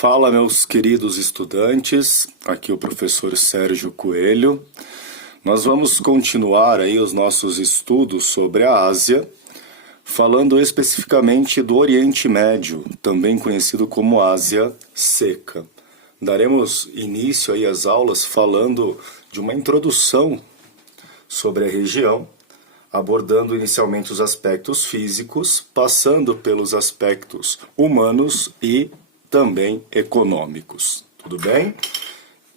Fala, meus queridos estudantes, aqui o professor Sérgio Coelho. Nós vamos continuar aí os nossos estudos sobre a Ásia, falando especificamente do Oriente Médio, também conhecido como Ásia Seca. Daremos início aí às aulas falando de uma introdução sobre a região, abordando inicialmente os aspectos físicos, passando pelos aspectos humanos e também econômicos. Tudo bem?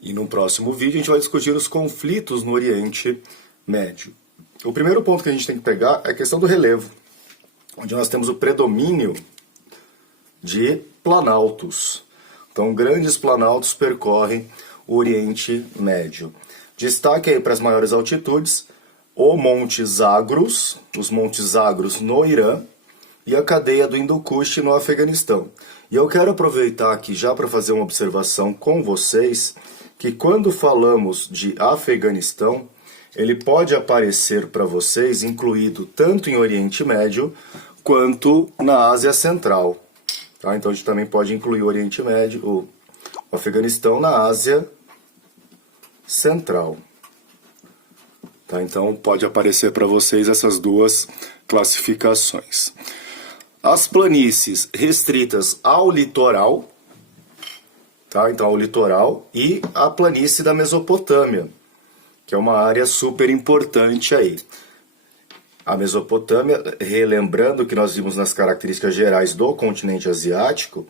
E no próximo vídeo a gente vai discutir os conflitos no Oriente Médio. O primeiro ponto que a gente tem que pegar é a questão do relevo, onde nós temos o predomínio de planaltos. Então, grandes planaltos percorrem o Oriente Médio. Destaque aí para as maiores altitudes, o Monte Zagros, os Montes Zagros no Irã, e a cadeia do Hindu-Kush no Afeganistão. E eu quero aproveitar aqui já para fazer uma observação com vocês, que quando falamos de Afeganistão, ele pode aparecer para vocês incluído tanto em Oriente Médio quanto na Ásia Central. Tá? Então a gente também pode incluir o Oriente Médio, o Afeganistão na Ásia Central. Tá? Então pode aparecer para vocês essas duas classificações. As planícies restritas ao litoral, tá? Então ao litoral, e a planície da Mesopotâmia, que é uma área super importante aí. A Mesopotâmia, relembrando que nós vimos nas características gerais do continente asiático,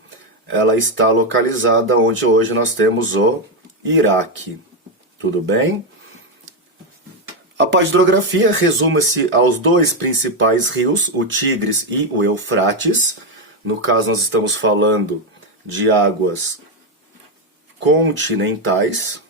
ela está localizada onde hoje nós temos o Iraque. Tudo bem? A parte de hidrografia resume-se aos dois principais rios, o Tigres e o Eufrates. No caso, nós estamos falando de águas continentais.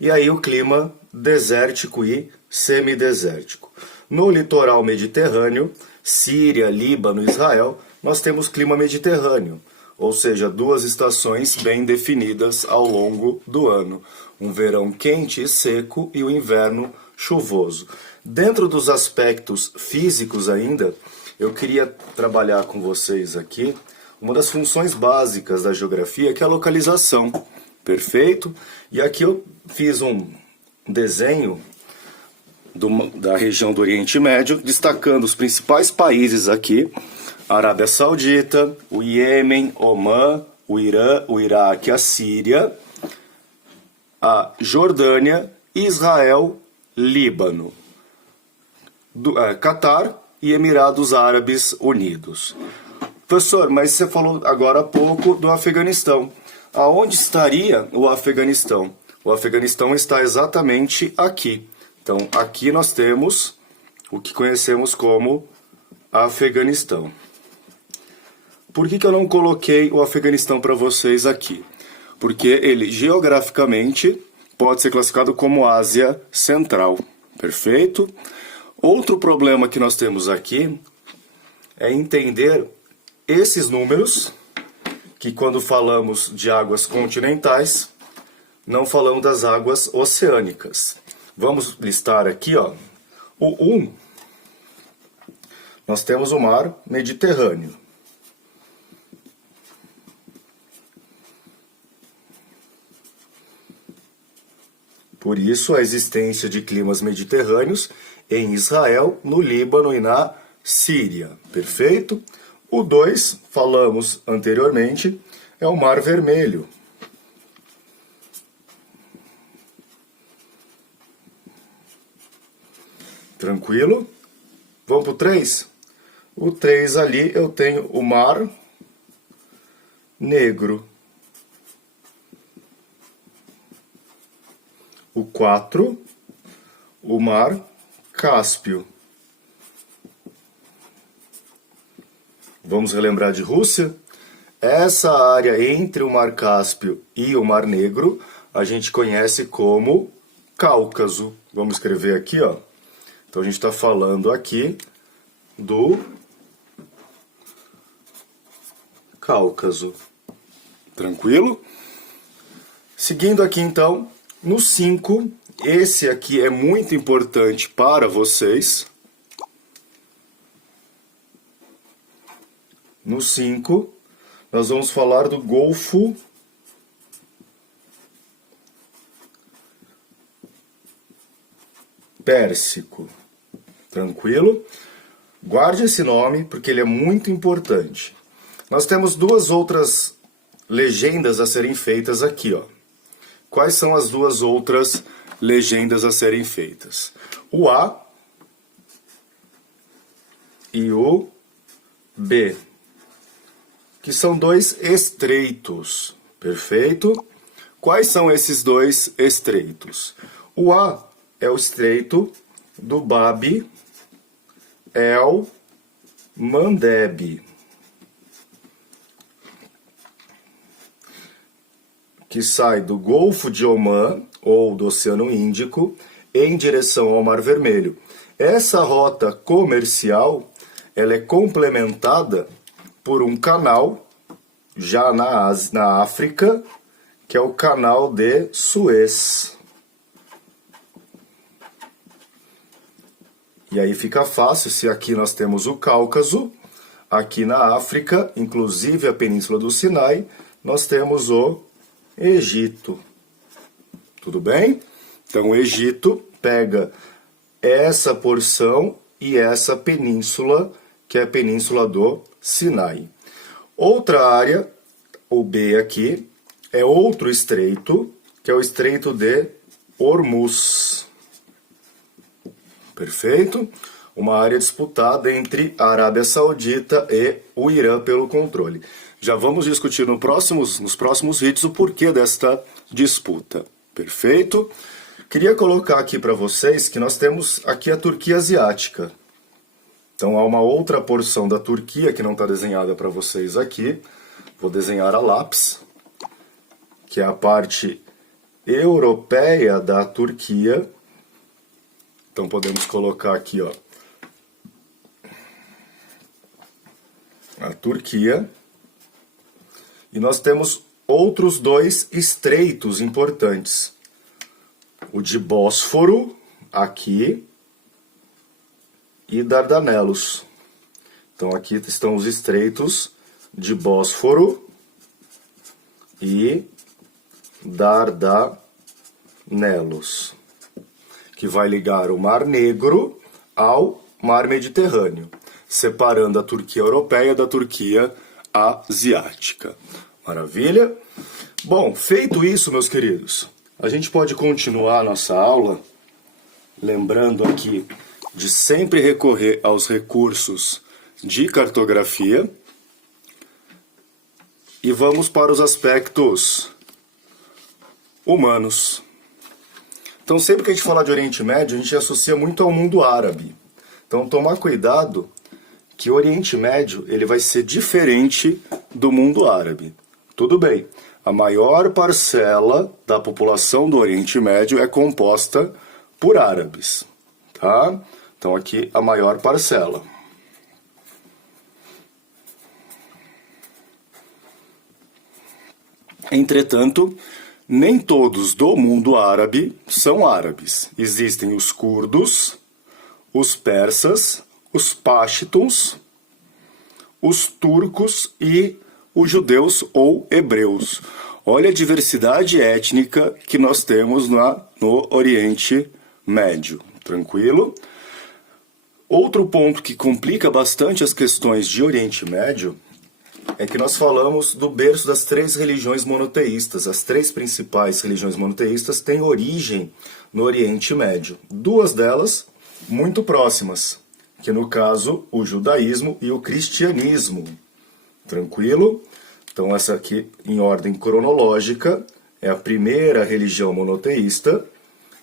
E aí o clima desértico e semidesértico. No litoral mediterrâneo, Síria, Líbano e Israel, nós temos clima mediterrâneo. Ou seja, duas estações bem definidas ao longo do ano. Um verão quente e seco e o inverno chuvoso. Dentro dos aspectos físicos ainda, eu queria trabalhar com vocês aqui uma das funções básicas da geografia, que é a localização. Perfeito? E aqui eu fiz um desenho da região do Oriente Médio, destacando os principais países aqui: a Arábia Saudita, o Iêmen, Omã, o Irã, o Iraque, a Síria, a Jordânia, Israel, Líbano, Catar e Emirados Árabes Unidos. Professor, mas você falou agora há pouco do Afeganistão. Aonde estaria o Afeganistão? O Afeganistão está exatamente aqui. Então, aqui nós temos o que conhecemos como Afeganistão. Por que eu não coloquei o Afeganistão para vocês aqui? Porque ele, geograficamente, pode ser classificado como Ásia Central. Perfeito? Outro problema que nós temos aqui é entender esses números, que quando falamos de águas continentais, não falamos das águas oceânicas. Vamos listar aqui, ó. O 1, nós temos o mar Mediterrâneo. Por isso, a existência de climas mediterrâneos em Israel, no Líbano e na Síria. Perfeito? O 2, falamos anteriormente, é o Mar Vermelho. Tranquilo? Vamos para o 3? O 3 ali eu tenho o Mar Negro. O 4, o Mar Cáspio. Vamos relembrar de Rússia? Essa área entre o Mar Cáspio e o Mar Negro a gente conhece como Cáucaso. Vamos escrever aqui, ó. Então a gente está falando aqui do Cáucaso. Tranquilo? Seguindo aqui então, no 5, esse aqui é muito importante para vocês. No 5, nós vamos falar do Golfo Pérsico. Tranquilo? Guarde esse nome porque ele é muito importante. Nós temos duas outras legendas a serem feitas aqui, ó. Quais são as duas outras legendas a serem feitas? O A e o B, que são dois estreitos, perfeito? Quais são esses dois estreitos? O A é o estreito do Bab el Mandeb, que sai do Golfo de Omã, ou do Oceano Índico, em direção ao Mar Vermelho. Essa rota comercial, ela é complementada por um canal, já na África, que é o Canal de Suez. E aí fica fácil, se aqui nós temos o Cáucaso, aqui na África, inclusive a Península do Sinai, nós temos o Egito. Tudo bem? Então o Egito pega essa porção e essa península, que é a Península do Sinai. Outra área, o B aqui, é outro estreito, que é o Estreito de Hormuz. Perfeito? Uma área disputada entre a Arábia Saudita e o Irã pelo controle. Já vamos discutir nos próximos vídeos o porquê desta disputa. Perfeito? Queria colocar aqui para vocês que nós temos aqui a Turquia Asiática. Então há uma outra porção da Turquia que não está desenhada para vocês aqui. Vou desenhar a lápis, que é a parte europeia da Turquia. Então podemos colocar aqui, ó, a Turquia. E nós temos outros dois estreitos importantes. O de Bósforo, aqui, e Dardanelos. Então aqui estão os estreitos de Bósforo e Dardanelos, que vai ligar o Mar Negro ao Mar Mediterrâneo, separando a Turquia europeia da Turquia asiática. Maravilha? Bom, feito isso, meus queridos, a gente pode continuar a nossa aula, lembrando aqui de sempre recorrer aos recursos de cartografia, e vamos para os aspectos humanos. Então, sempre que a gente fala de Oriente Médio, a gente associa muito ao mundo árabe. Então, tomar cuidado que o Oriente Médio ele vai ser diferente do mundo árabe. Tudo bem, a maior parcela da população do Oriente Médio é composta por árabes, tá? Então, aqui a maior parcela. Entretanto, nem todos do mundo árabe são árabes. Existem os curdos, os persas, os pashtuns, os turcos e os judeus ou hebreus. Olha a diversidade étnica que nós temos no Oriente Médio. Tranquilo? Outro ponto que complica bastante as questões de Oriente Médio é que nós falamos do berço das três religiões monoteístas. As três principais religiões monoteístas têm origem no Oriente Médio. Duas delas muito próximas, que no caso o judaísmo e o cristianismo. Tranquilo? Então essa aqui, em ordem cronológica, é a primeira religião monoteísta,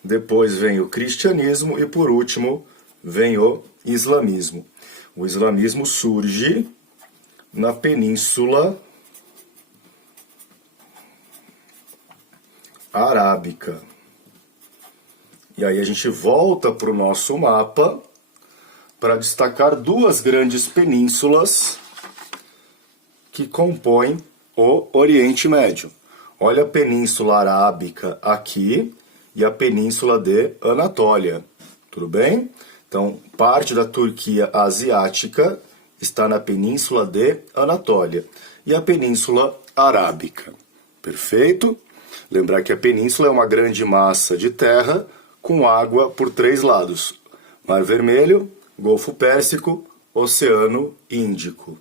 depois vem o cristianismo e por último vem o islamismo. O islamismo surge na Península Arábica. E aí a gente volta para o nosso mapa para destacar duas grandes penínsulas que compõem o Oriente Médio. Olha a Península Arábica aqui e a Península de Anatólia. Tudo bem? Então, parte da Turquia asiática está na Península de Anatólia e a Península Arábica. Perfeito? Lembrar que a península é uma grande massa de terra com água por 3 lados: Mar Vermelho, Golfo Pérsico, Oceano Índico.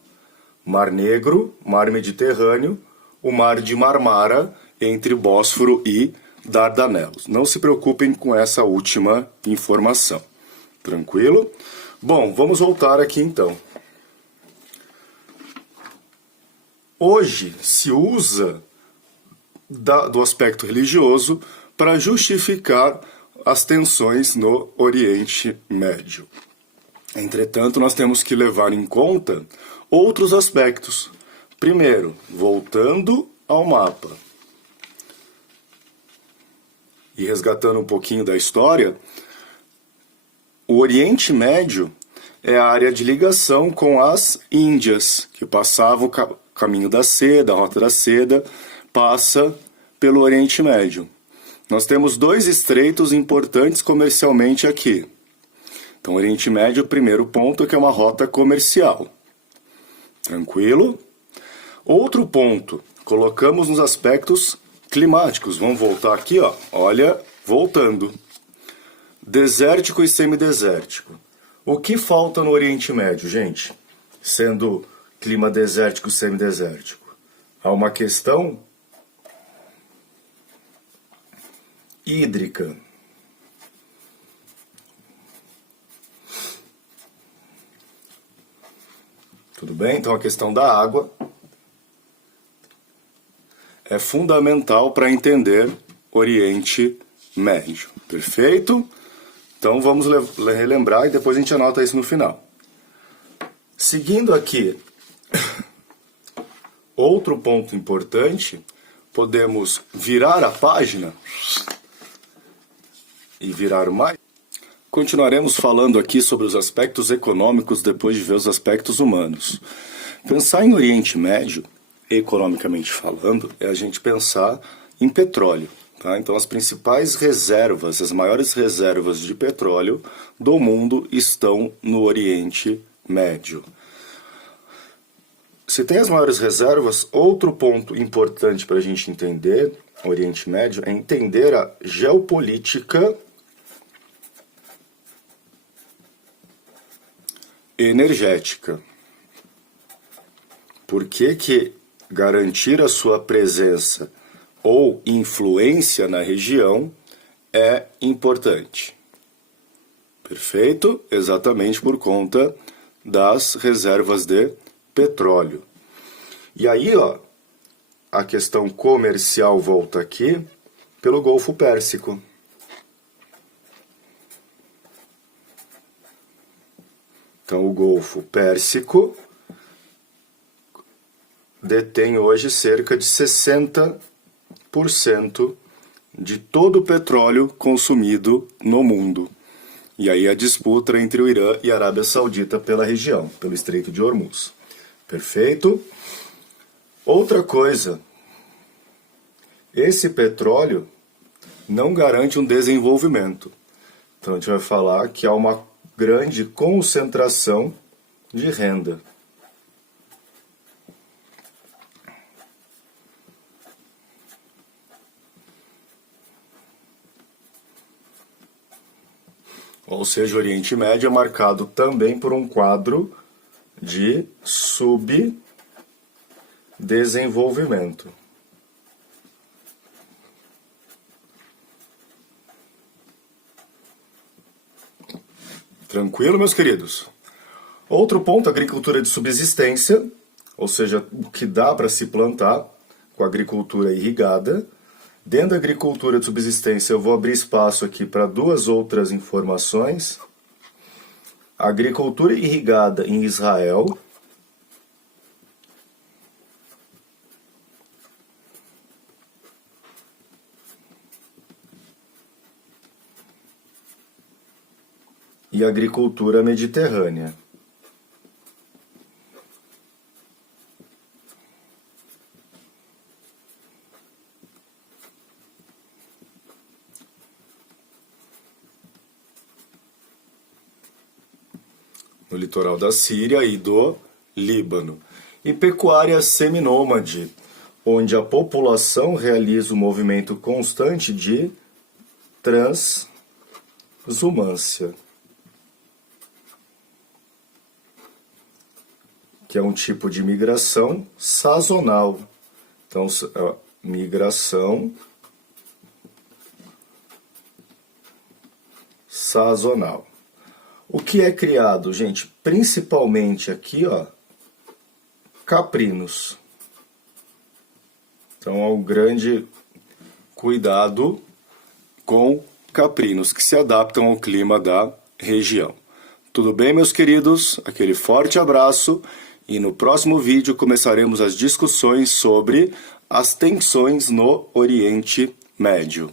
Mar Negro, Mar Mediterrâneo, o Mar de Marmara, entre Bósforo e Dardanelos. Não se preocupem com essa última informação. Tranquilo? Bom, vamos voltar aqui então. Hoje se usa do aspecto religioso para justificar as tensões no Oriente Médio. Entretanto, nós temos que levar em conta outros aspectos. Primeiro, voltando ao mapa e resgatando um pouquinho da história, o Oriente Médio é a área de ligação com as Índias, que passava o caminho da seda, a rota da seda, passa pelo Oriente Médio. Nós temos 2 estreitos importantes comercialmente aqui. Então, o Oriente Médio, o primeiro ponto, que é uma rota comercial. Tranquilo? Outro ponto, colocamos nos aspectos climáticos. Vamos voltar aqui, ó. Olha, voltando. Desértico e semidesértico. O que falta no Oriente Médio, gente? Sendo clima desértico e semidesértico. Há uma questão hídrica. Tudo bem? Então a questão da água é fundamental para entender Oriente Médio. Perfeito? Então vamos relembrar e depois a gente anota isso no final. Seguindo aqui, outro ponto importante, podemos virar a página e virar mais. Continuaremos falando aqui sobre os aspectos econômicos depois de ver os aspectos humanos. Pensar em Oriente Médio, economicamente falando, é a gente pensar em petróleo. Tá? Então as principais reservas, as maiores reservas de petróleo do mundo estão no Oriente Médio. Se tem as maiores reservas, outro ponto importante para a gente entender o Oriente Médio é entender a geopolítica energética. Por que garantir a sua presença ou influência na região é importante? Perfeito? Exatamente por conta das reservas de petróleo. E aí, ó, a questão comercial volta aqui pelo Golfo Pérsico. Então, o Golfo Pérsico detém hoje cerca de 60% de todo o petróleo consumido no mundo. E aí a disputa entre o Irã e a Arábia Saudita pela região, pelo Estreito de Hormuz. Perfeito? Outra coisa, esse petróleo não garante um desenvolvimento. Então a gente vai falar que há uma grande concentração de renda. Ou seja, o Oriente Médio é marcado também por um quadro de subdesenvolvimento. Tranquilo, meus queridos? Outro ponto, agricultura de subsistência, ou seja, o que dá para se plantar com a agricultura irrigada. Dentro da agricultura de subsistência, eu vou abrir espaço aqui para 2 outras informações. Agricultura irrigada em Israel. E agricultura mediterrânea. no litoral da Síria e do Líbano. E pecuária seminômade, onde a população realiza um movimento constante de transhumância, que é um tipo de migração sazonal. Então, migração sazonal. O que é criado, gente? Principalmente aqui, ó, caprinos. Então, há um grande cuidado com caprinos que se adaptam ao clima da região. Tudo bem, meus queridos? Aquele forte abraço e no próximo vídeo começaremos as discussões sobre as tensões no Oriente Médio.